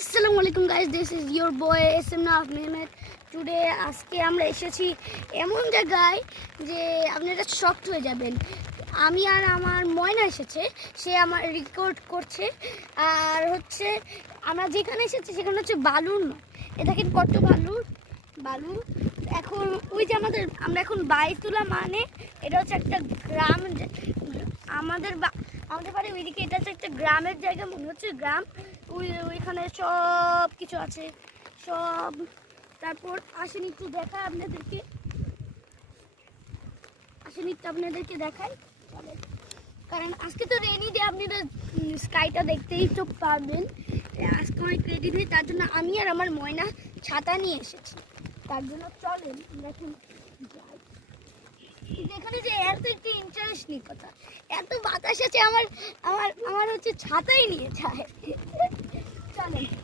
আসসালামু আলাইকুম guys, this is your boy SM Naf Mehmed. Today আজকে আমরা এসেছি এমন জায়গায় যে আপনারা শকড হয়ে যাবেন। আমি আর আমার ময়না এসেছে, সে আমার রেকর্ড করছে। আর হচ্ছে আমরা যেখানে এসেছি সেখানে হচ্ছে বালুর নয়, এ দেখেন কত বালু। এখন ওই যে আমরা এখন বাইতুলা, মানে এটা হচ্ছে একটা গ্রাম। আমাদের আমাদের বাড়ি ওইদিকে, এটা হচ্ছে একটা গ্রামের জায়গা, মনে হচ্ছে গ্রাম। ওইখানে সব কিছু আছে সব। তারপর আসেন একটু দেখায় আপনাদেরকে দেখাই চলেন। কারণ আজকে তো রেনি ডে, আপনারা স্কাইটা দেখতেই তো পারবেন। আজকে অনেক রেডি নেই, তার জন্য আমি আর আমার ময়না ছাতা নিয়ে এসেছি। তার জন্য চলেন দেখুন যাই। এখানে যে এত একটি ইন্টারেস্টিং কথা, এত বাতাস আছে, আমার আমার আমার হচ্ছে ছাতাই নিয়ে যায়। চলেন।